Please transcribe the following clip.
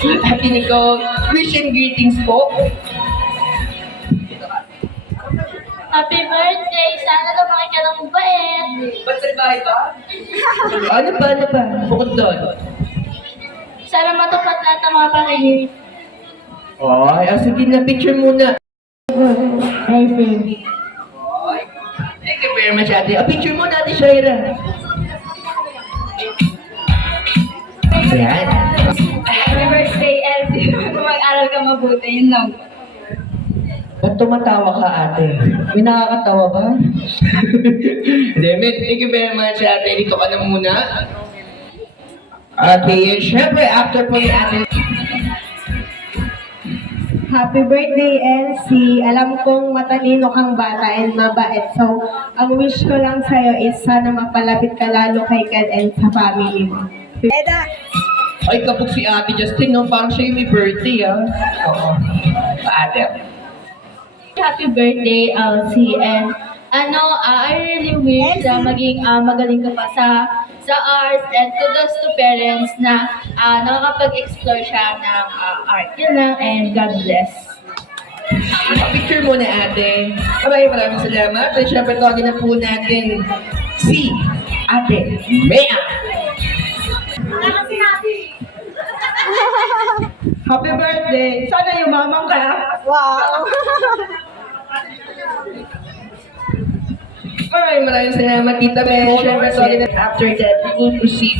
Ate Nicole, wish and greetings po. Happy birthday! Sana lumaki ka ng mabait. Ba't sa bahay ba? Ano pa? Bukod doon. Sana matupad lahat ng mga panginginig. Ay, sige na, picture muna. Hi, friend. Ay, thank you very much, ate. Picture muna, ate Shaira. Ayan. Happy birthday, Elsie. Mag-aral ka mabuti, yun lang. Ba't tumatawa ka, ate? May nakakatawa ba? Demet, thank you very much, ate. Dito ka na muna. Okay, syempre, after po ni ate. Happy birthday, Elsie. Alam kong matalino kang bata and mabait. So, ang wish ko lang sa'yo is sana mapalapit ka lalo kay God and sa family mo. Ay, kapag si ate Justin, no? Parang siya yung may birthday, ah. Oo. Ate. Happy birthday, Elsie. And I really wish na maging magaling ka pa sa arts, and kudos to parents na nakakapag-explore siya ng art. Yun lang, and God bless. Picture muna, ate. Maraming salamat. At syempre, tawagin na po natin si ate Mea. Happy birthday! Sana yumamang ka. Wow! Maraming salamat, Tita Mea. Syempre, tawagin na after that, we will proceed